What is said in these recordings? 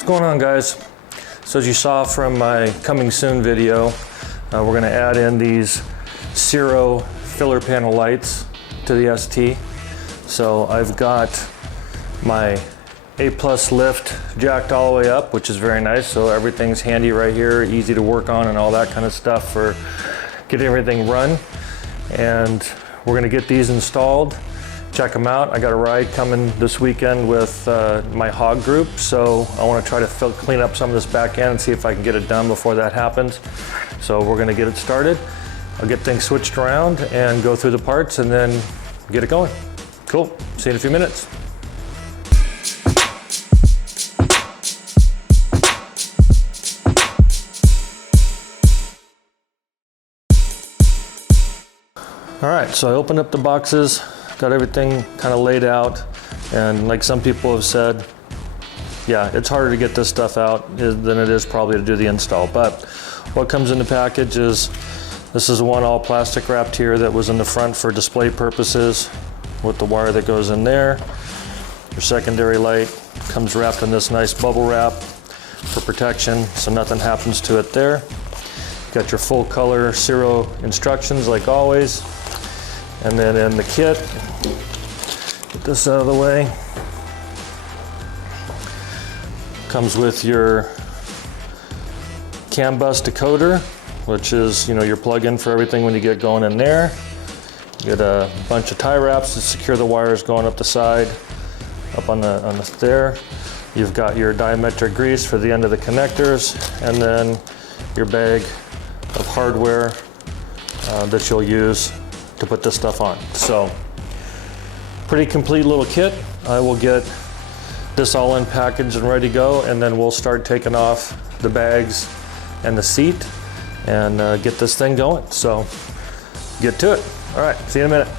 What's going on, guys? So as you saw from my coming soon video, we're going to add in these Ciro filler panel lights to the ST. So I've got my A+ lift jacked all the way up, which is very nice. So everything's handy right here, easy to work on and all that kind of stuff for getting everything run. And we're going to get these installed. Check them out. I got a ride coming this weekend with my hog group, so I want to try to clean up some of this back end and see if I can get it done before that happens. So we're going to get it started. I'll get things switched around and go through the parts and then get it going. Cool. See you in a few minutes. All right, so I opened up the boxes, got everything kind of laid out, and like some people have said, yeah, it's harder to get this stuff out than it is probably to do the install. But what comes in the package is, this is one all plastic wrapped here that was in the front for display purposes with the wire that goes in there. Your secondary light comes wrapped in this nice bubble wrap for protection so nothing happens to it there. Got your full color Ciro instructions like always. And then in the kit, get this out of the way, comes with your CAN bus decoder, which is, you know, your plug-in for everything when you get going in there. You get a bunch of tie wraps to secure the wires going up the side, up on the there. You've got your diametric grease for the end of the connectors, and then your bag of hardware that you'll use to put this stuff on. So pretty complete little kit. I will get this all in packaged and ready to go, and then we'll start taking off the bags and the seat and get this thing going. So get to it. All right, see you in a minute.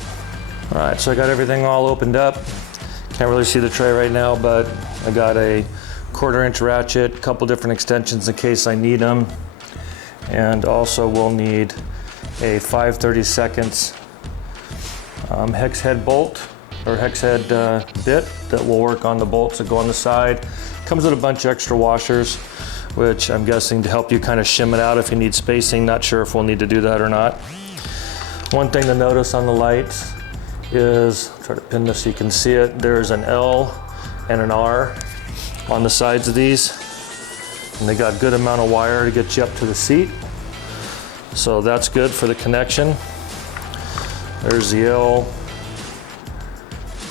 All right, so I got everything all opened up. Can't really see the tray right now, but I got a 1/4-inch ratchet, a couple different extensions in case I need them. And also we'll need a 5/32 hex head bolt or hex head bit that will work on the bolts that go on the side. Comes with a bunch of extra washers, which I'm guessing to help you kind of shim it out if you need spacing. Not sure if we'll need to do that or not. One thing to notice on the lights is, try to pin this so you can see it, there's an L and an R on the sides of these. And they got a good amount of wire to get you up to the seat. So that's good for the connection. There's the L.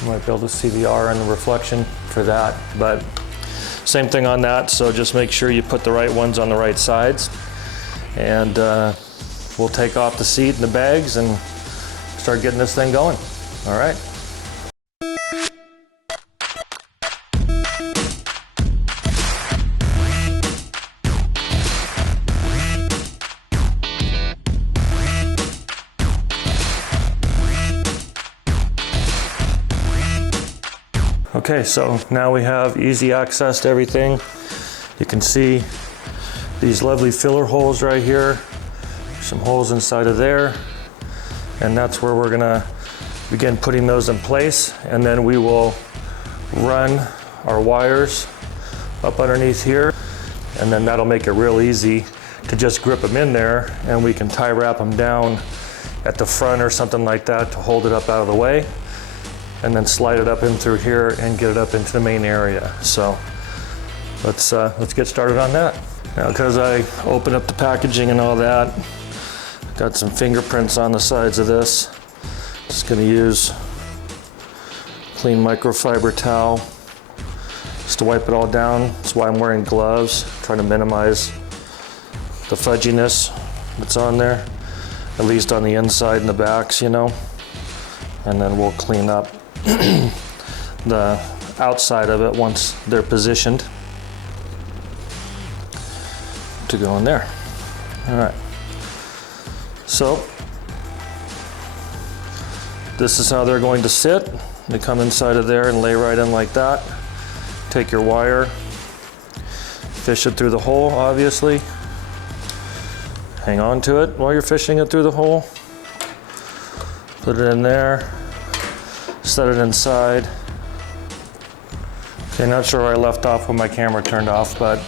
You might be able to see the R and the reflection for that, but same thing on that. So just make sure you put the right ones on the right sides. And we'll take off the seat and the bags and start getting this thing going. All right. Okay, so now we have easy access to everything. You can see these lovely filler holes right here. Some holes inside of there. And that's where we're gonna begin putting those in place. And then we will run our wires up underneath here. And then that'll make it real easy to just grip them in there, and we can tie wrap them down at the front or something like that to hold it up out of the way. And then slide it up in through here and get it up into the main area. So let's get started on that. Now, because I opened up the packaging and all that, got some fingerprints on the sides of this. Just gonna use clean microfiber towel just to wipe it all down. That's why I'm wearing gloves, trying to minimize the fudginess that's on there, at least on the inside and the backs, you know. And then we'll clean up the outside of it once they're positioned to go in there. All right. So this is how they're going to sit. They come inside of there and lay right in like that. Take your wire, fish it through the hole, obviously. Hang on to it while you're fishing it through the hole. Put it in there. Set it inside. Okay, not sure where I left off when my camera turned off, but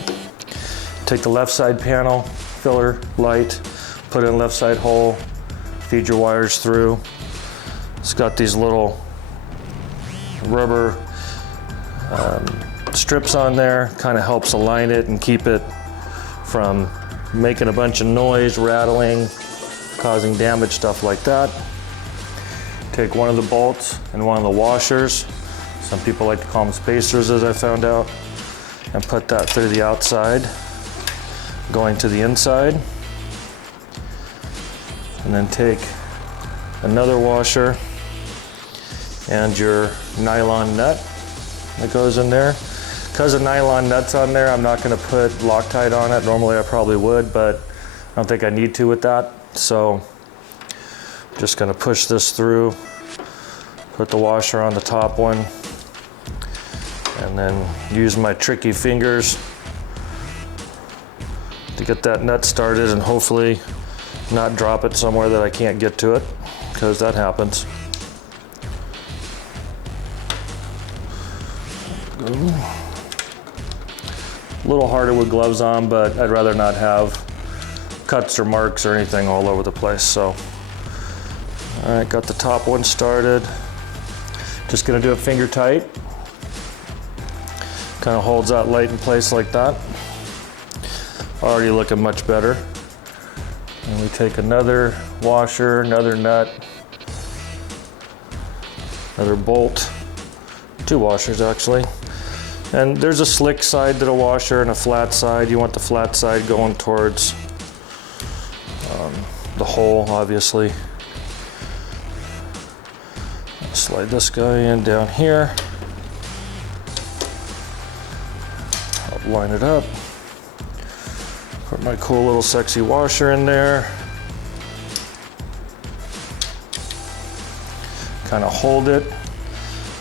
take the left side panel, filler, light, put it in left side hole, feed your wires through. It's got these little rubber strips on there, kind of helps align it and keep it from making a bunch of noise, rattling, causing damage, stuff like that. Take one of the bolts and one of the washers, some people like to call them spacers as I found out, and put that through the outside, going to the inside. And then take another washer and your nylon nut that goes in there. Because the nylon nut's on there, I'm not going to put Loctite on it. Normally I probably would, but I don't think I need to with that. So I'm just going to push this through, put the washer on the top one, and then use my tricky fingers to get that nut started and hopefully not drop it somewhere that I can't get to it, because that happens. A little harder with gloves on, but I'd rather not have cuts or marks or anything all over the place. So, all right, got the top one started. Just gonna do it finger tight. Kind of holds that light in place like that. Already looking much better. And we take another washer, another nut, another bolt, two washers actually. And there's a slick side to the washer and a flat side. You want the flat side going towards the hole, obviously. Slide this guy in down here. I'll line it up. Put my cool little sexy washer in there. Kind of hold it.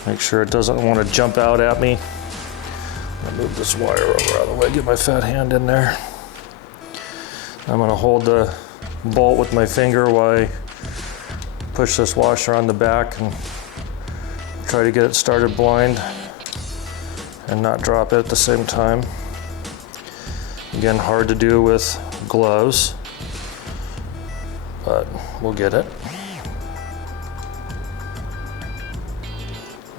Make sure it doesn't want to jump out at me. I'll move this wire over out of the way, get my fat hand in there. I'm going to hold the bolt with my finger while I push this washer on the back and try to get it started blind and not drop it at the same time. Again, hard to do with gloves, but we'll get it.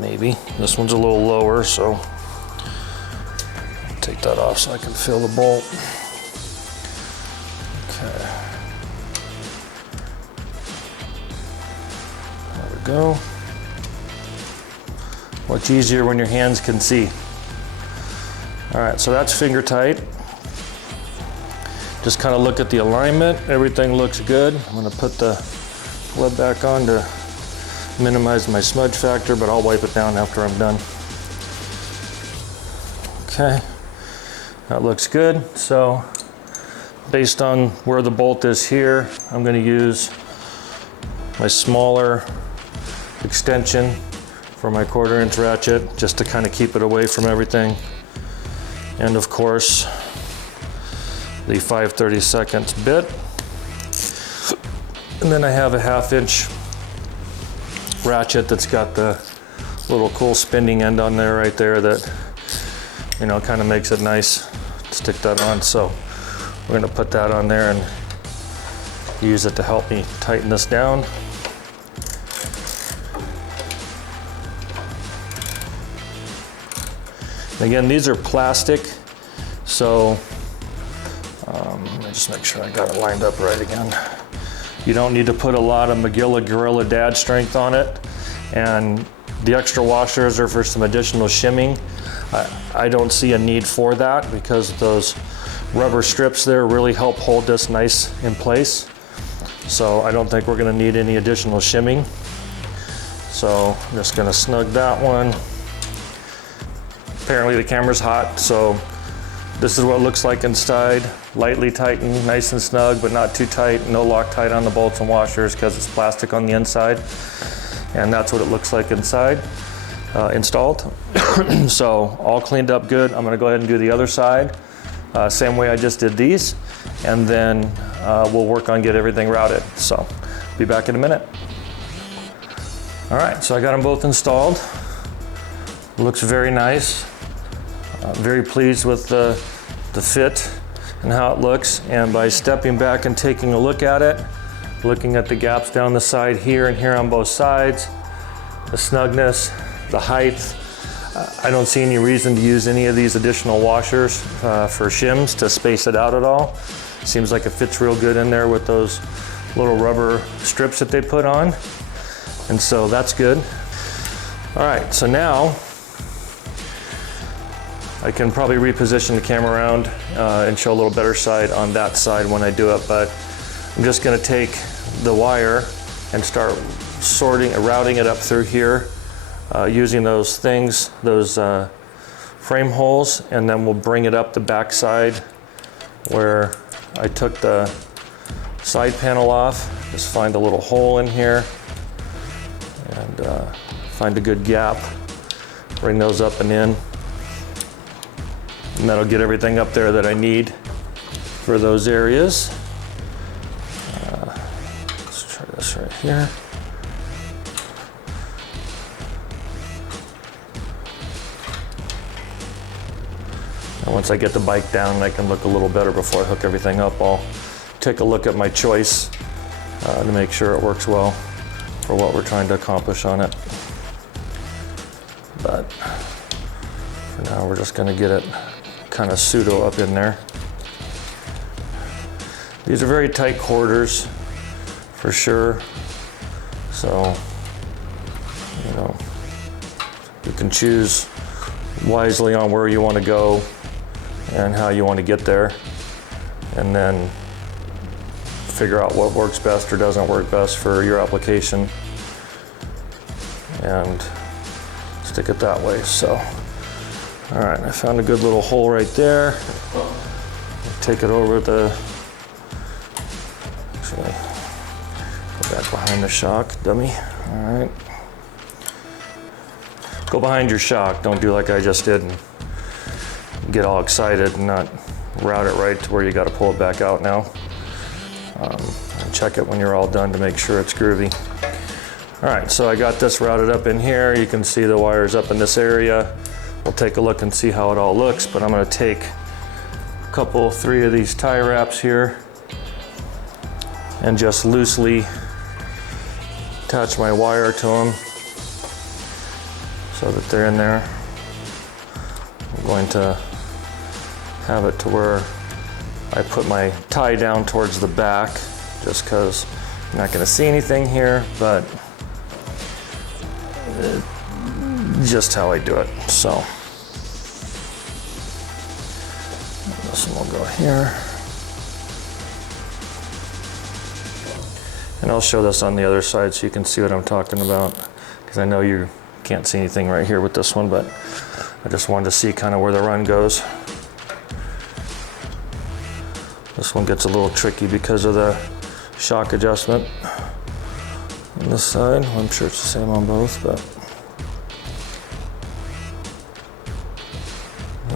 Maybe. This one's a little lower, so take that off so I can feel the bolt. Okay. There we go. Much easier when your hands can see. All right, so that's finger tight. Just kind of look at the alignment. Everything looks good. I'm going to put the web back on to minimize my smudge factor, but I'll wipe it down after I'm done. Okay. That looks good. So based on where the bolt is here, I'm going to use my smaller extension for my 1/4 inch ratchet just to kind of keep it away from everything. And of course, the 5/32 bit. And then I have a 1/2 inch ratchet that's got the little cool spinning end on there right there that, you know, kind of makes it nice. Stick that on. So we're going to put that on there and use it to help me tighten this down. Again, these are plastic, so let me just make sure I got it lined up right again. You don't need to put a lot of Magilla Gorilla Dad strength on it, and the extra washers are for some additional shimming. I don't see a need for that because those rubber strips there really help hold this nice in place. So I don't think we're going to need any additional shimming. So I'm just going to snug that one. Apparently the camera's hot, so this is what it looks like inside. Lightly tightened, nice and snug, but not too tight. No Loctite on the bolts and washers because it's plastic on the inside. And that's what it looks like inside, installed. So all cleaned up good. I'm gonna go ahead and do the other side. Same way I just did these. And then we'll work on get everything routed. So be back in a minute. All right, so I got them both installed. Looks very nice. Very pleased with the fit and how it looks. And by stepping back and taking a look at it, looking at the gaps down the side here and here on both sides, the snugness, the height, I don't see any reason to use any of these additional washers for shims to space it out at all. Seems like it fits real good in there with those little rubber strips that they put on. And so that's good. All right, so now I can probably reposition the camera around and show a little better side on that side when I do it, but I'm just gonna take the wire and start routing it up through here using those things, those frame holes, and then we'll bring it up the back side where I took the side panel off. Just find a little hole in here and find a good gap, bring those up and in, and that'll get everything up there that I need for those areas. Let's try this right here. And once I get the bike down and I can look a little better before I hook everything up, I'll take a look at my choice to make sure it works well for what we're trying to accomplish on it. But for now, we're just gonna get it kind of pseudo up in there. These are very tight quarters for sure. So, you know, you can choose wisely on where you want to go and how you want to get there, and then figure out what works best or doesn't work best for your application and stick it that way. So, all right, I found a good little hole right there. Take it over actually, go back behind the shock, dummy. All right. Go behind your shock. Don't do like I just did and get all excited and not route it right to where you got to pull it back out now. And check it when you're all done to make sure it's groovy. All right, so I got this routed up in here. You can see the wires up in this area. We'll take a look and see how it all looks, but I'm gonna take a couple, 3 of these tie wraps here and just loosely attach my wire to them so that they're in there. I'm going to have it to where I put my tie down towards the back, just because I'm not going to see anything here, but just how I do it. So this one will go here, and I'll show this on the other side so you can see what I'm talking about, because I know you can't see anything right here with this one, but I just wanted to see kind of where the run goes. This one gets a little tricky because of the shock adjustment on this side. I'm sure it's the same on both, but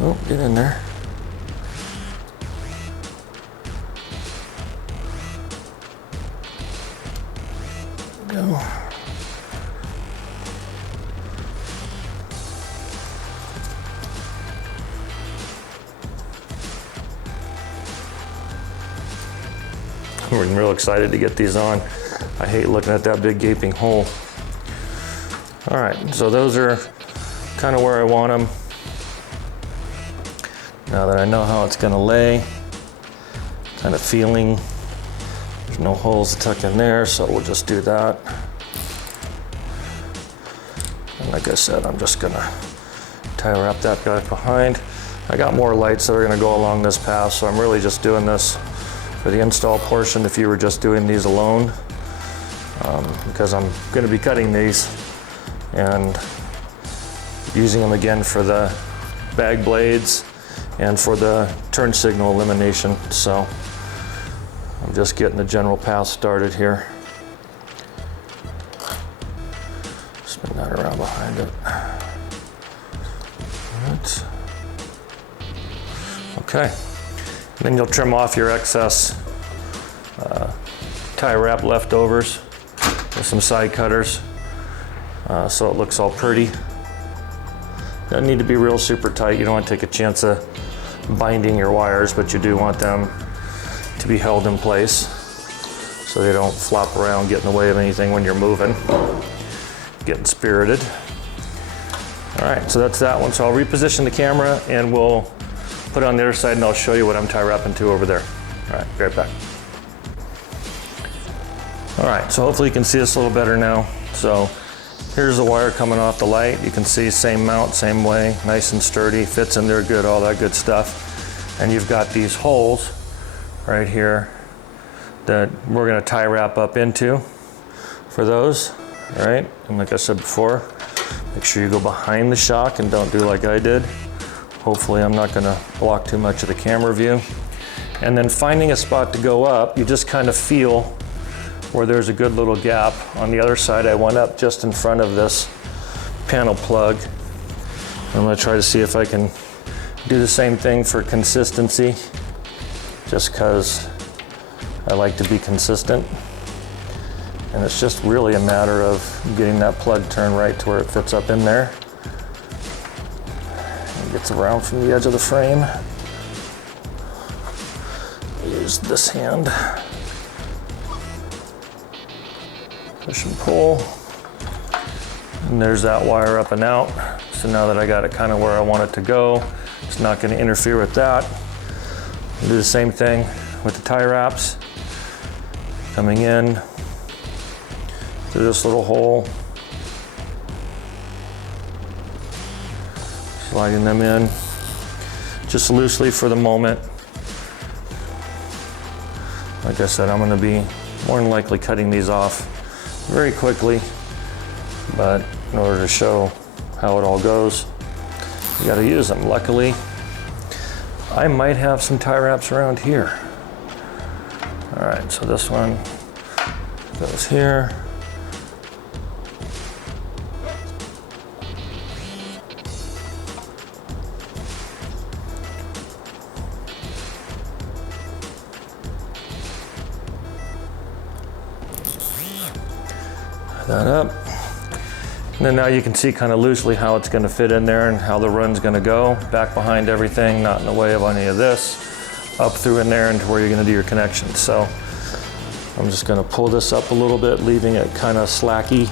oh, get in there. Go. I'm real excited to get these on. I hate looking at that big gaping hole. All right, so those are kind of where I want them. Now that I know how it's gonna lay, kind of feeling there's no holes to tuck in there, so we'll just do that. And like I said, I'm just gonna tie wrap that back behind. I got more lights that are gonna go along this path, so I'm really just doing this for the install portion if you were just doing these alone, because I'm going to be cutting these and using them again for the bag blades and for the turn signal elimination. So I'm just getting the general path started here. Spin that around behind it. All right. Okay. Then you'll trim off your excess tie wrap leftovers with some side cutters so it looks all pretty. Doesn't need to be real super tight. You don't want to take a chance of binding your wires, but you do want them to be held in place so they don't flop around, get in the way of anything when you're moving, getting spirited. All right, so that's that one. So I'll reposition the camera and we'll put it on the other side and I'll show you what I'm tie wrapping to over there. All right, be right back. All right, so hopefully you can see this a little better now. So here's the wire coming off the light. You can see same mount, same way, nice and sturdy, fits in there good, all that good stuff. And you've got these holes right here that we're gonna tie wrap up into for those, all right? And like I said before, make sure you go behind the shock and don't do like I did. Hopefully I'm not gonna block too much of the camera view. And then finding a spot to go up, you just kind of feel where there's a good little gap. On the other side, I went up just in front of this panel plug. I'm gonna try to see if I can do the same thing for consistency, just because I like to be consistent. And it's just really a matter of getting that plug turned right to where it fits up in there. And gets around from the edge of the frame. Use this hand. Push and pull. And there's that wire up and out. So now that I got it kind of where I want it to go, it's not going to interfere with that. I'll do the same thing with the tie wraps. Coming in through this little hole. Sliding them in just loosely for the moment. Like I said, I'm going to be more than likely cutting these off very quickly, but in order to show how it all goes, you got to use them. Luckily, I might have some tie wraps around here. All right, so this one goes here. That up. And then now you can see kind of loosely how it's going to fit in there and how the run's going to go. Back behind everything, not in the way of any of this. Up through in there into where you're going to do your connections. So I'm just going to pull this up a little bit, leaving it kind of slacky,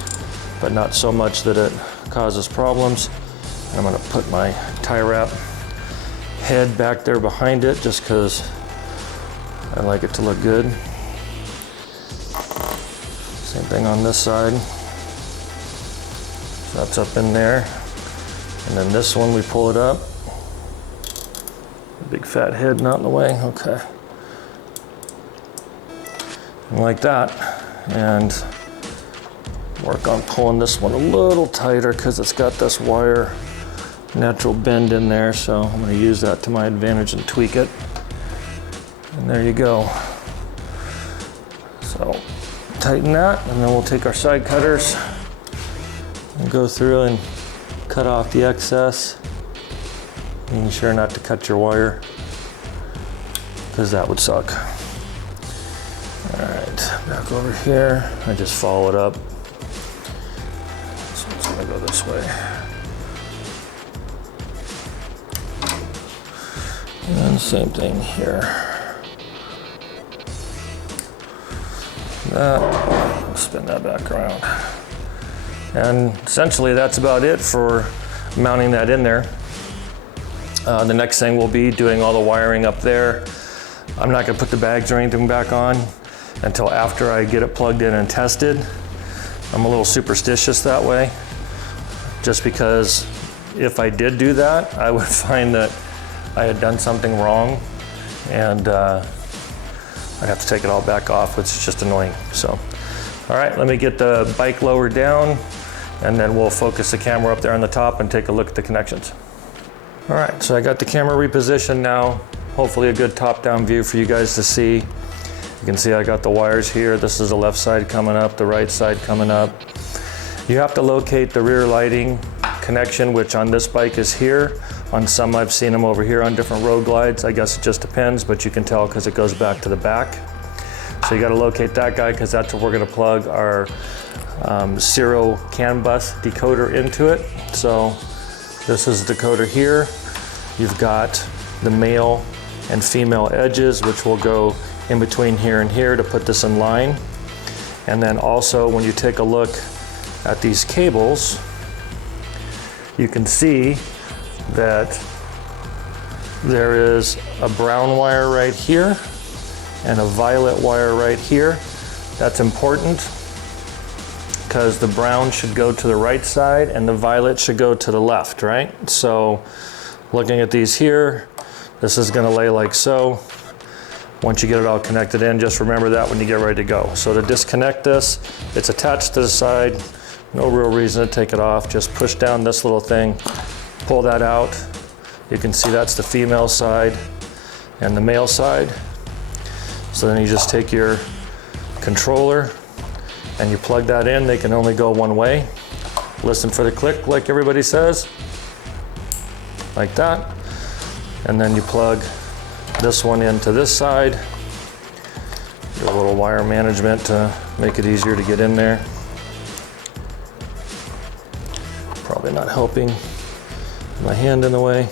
but not so much that it causes problems. And I'm going to put my tie wrap head back there behind it just because I like it to look good. Same thing on this side. So that's up in there. And then this one, we pull it up. Big fat head not in the way, okay. And like that. And work on pulling this one a little tighter because it's got this wire natural bend in there. So I'm gonna use that to my advantage and tweak it. And there you go. So tighten that, and then we'll take our side cutters and go through and cut off the excess. Being sure not to cut your wire, because that would suck. All right, back over here. I just follow it up. This one's gonna go this way. And same thing here. That, spin that back around. And essentially that's about it for mounting that in there. The next thing will be doing all the wiring up there. I'm not gonna put the bags or anything back on until after I get it plugged in and tested. I'm a little superstitious that way, just because if I did do that, I would find that I had done something wrong and I'd have to take it all back off, which is just annoying. So, all right, let me get the bike lowered down and then we'll focus the camera up there on the top and take a look at the connections. All right, so I got the camera repositioned now. Hopefully a good top-down view for you guys to see. You can see I got the wires here. This is the left side coming up, the right side coming up. You have to locate the rear lighting connection, which on this bike is here. On some, I've seen them over here on different road glides. I guess it just depends, but you can tell because it goes back to the back. So you got to locate that guy because that's what we're going to plug our Ciro CAN bus decoder into it. So This is the decoder here. You've got the male and female edges, which will go in between here and here to put this in line. And then also when you take a look at these cables, you can see that there is a brown wire right here and a violet wire right here. That's important because the brown should go to the right side and the violet should go to the left, right? So looking at these here, this is gonna lay like so. Once you get it all connected in, just remember that when you get ready to go. So to disconnect this, it's attached to the side. No real reason to take it off. Just push down this little thing, pull that out. You can see that's the female side and the male side. So then you just take your controller and you plug that in. They can only go one way. Listen for the click like everybody says, like that. And then you plug this one into this side. Do a little wire management to make it easier to get in there. Probably not helping. My hand in the way.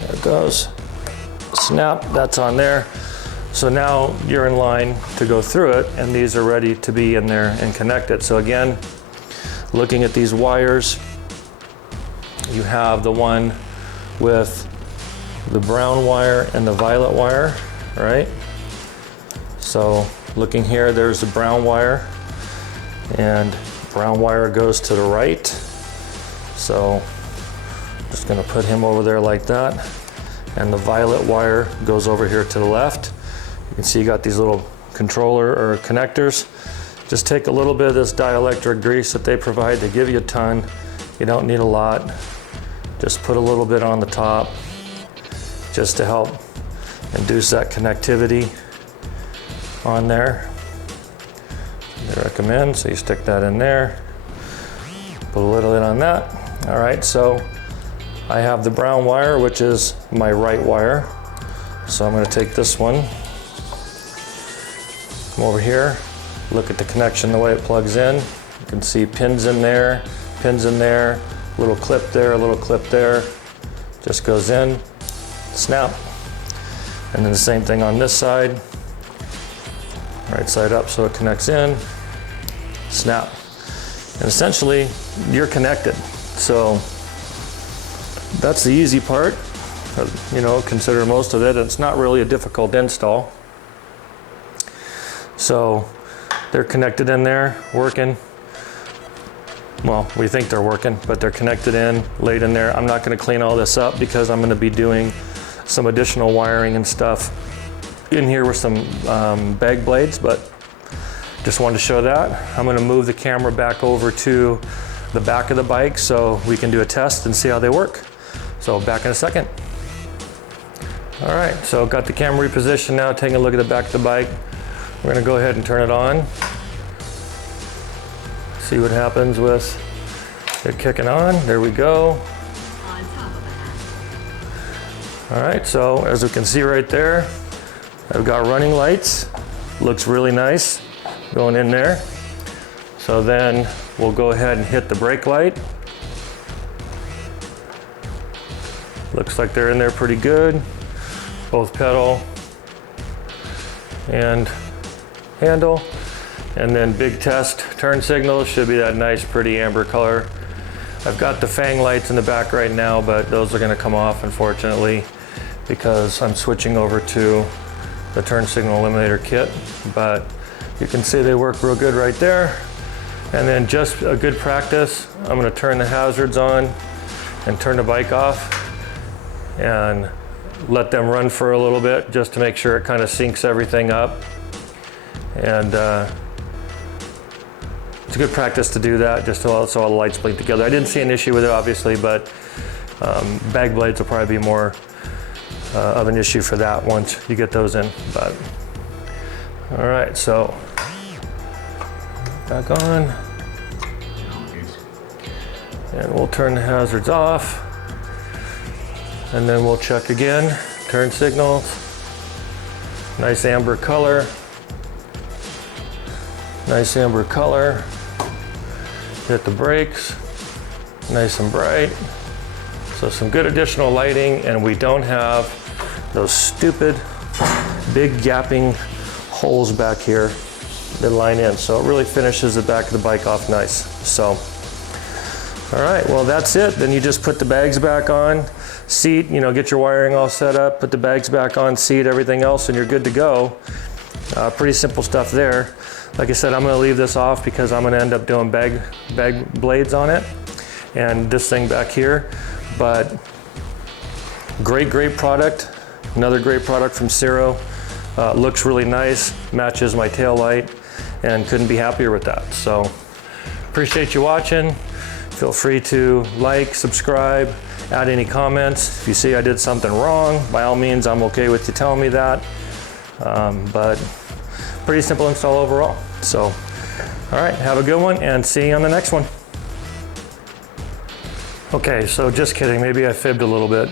There it goes. Snap, that's on there. So now you're in line to go through it, and these are ready to be in there and connected. So again, looking at these wires, you have the one with the brown wire and the violet wire, right? So looking here, there's the brown wire, and brown wire goes to the right. So just gonna put him over there like that. And the violet wire goes over here to the left. You can see you got these little controller or connectors. Just take a little bit of this dielectric grease that they provide. They give you a ton. You don't need a lot. Just put a little bit on the top just to help induce that connectivity on there. They recommend, so you stick that in there. Put a little bit on that. All right, so I have the brown wire, which is my right wire. So I'm gonna take this one, come over here, look at the connection, the way it plugs in. You can see pins in there, little clip there, a little clip there. Just goes in, snap. And then the same thing on this side. Right side up so it connects in, snap. And essentially, you're connected. So that's the easy part. You know, consider most of it. It's not really a difficult install. So they're connected in there, working. Well, we think they're working, but they're connected in, laid in there. I'm not gonna clean all this up because I'm gonna be doing some additional wiring and stuff in here with some bag blades, but just wanted to show that. I'm gonna move the camera back over to the back of the bike so we can do a test and see how they work. So back in a second. All right, so got the camera repositioned now, taking a look at the back of the bike. We're gonna go ahead and turn it on. See what happens with it kicking on. There we go. All right, so as we can see right there, I've got running lights. Looks really nice going in there. So then we'll go ahead and hit the brake light. Looks like they're in there pretty good. Both pedal and handle. And then big test turn signals should be that nice, pretty amber color. I've got the fang lights in the back right now, but those are gonna come off, unfortunately, because I'm switching over to the turn signal eliminator kit. But you can see they work real good right there. And then just a good practice, I'm gonna turn the hazards on and turn the bike off and let them run for a little bit just to make sure it kind of syncs everything up. And it's a good practice to do that, just so all the lights blink together. I didn't see an issue with it, obviously, but bag blades will probably be more of an issue for that once you get those in. But all right, so back on, and we'll turn the hazards off, and then we'll check again. Turn signals, nice amber color, nice amber color. Hit the brakes, nice and bright. So some good additional lighting, and we don't have those stupid big gapping holes back here that line in. So it really finishes the back of the bike off nice. So, all right, well that's it. Then you just put the bags back on, seat, you know, get your wiring all set up, put the bags back on, seat, everything else, and you're good to go. Pretty simple stuff there. Like I said, I'm gonna leave this off because I'm gonna end up doing bag blades on it and this thing back here. But great product. Another great product from Ciro. Looks really nice, matches my tail light, and couldn't be happier with that. So appreciate you watching. Feel free to like, subscribe, add any comments. If you see I did something wrong, by all means, I'm okay with you telling me that. But pretty simple install overall. So, all right, have a good one and see you on the next one. Okay, so just kidding, maybe I fibbed a little bit.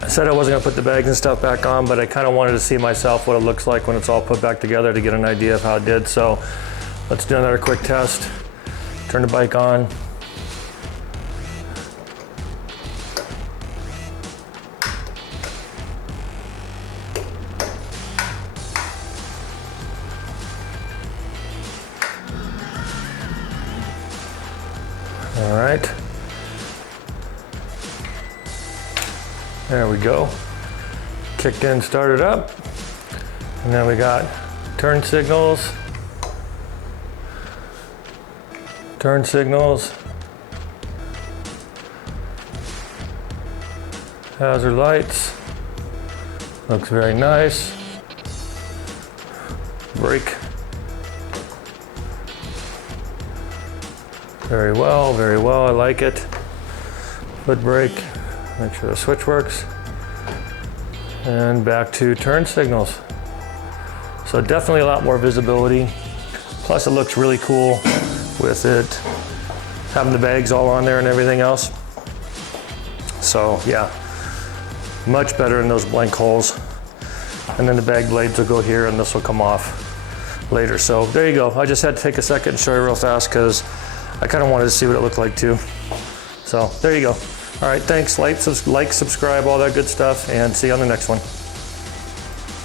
I said I wasn't gonna put the bags and stuff back on, but I kind of wanted to see myself what it looks like when it's all put back together to get an idea of how it did. So let's do another quick test. Turn the bike on. All right. There we go. Kicked in, started up. And then we got turn signals. Turn signals. Hazard lights. Looks very nice. Brake. Very well, I like it. Foot brake, make sure the switch works. And back to turn signals. So definitely a lot more visibility. Plus it looks really cool with it having the bags all on there and everything else. So yeah, much better in those blank holes. And then the bag blades will go here and this will come off later. So there you go. I just had to take a second and show you real fast because I kind of wanted to see what it looked like too. So there you go. All right, thanks. Like, subscribe, all that good stuff, and see you on the next one.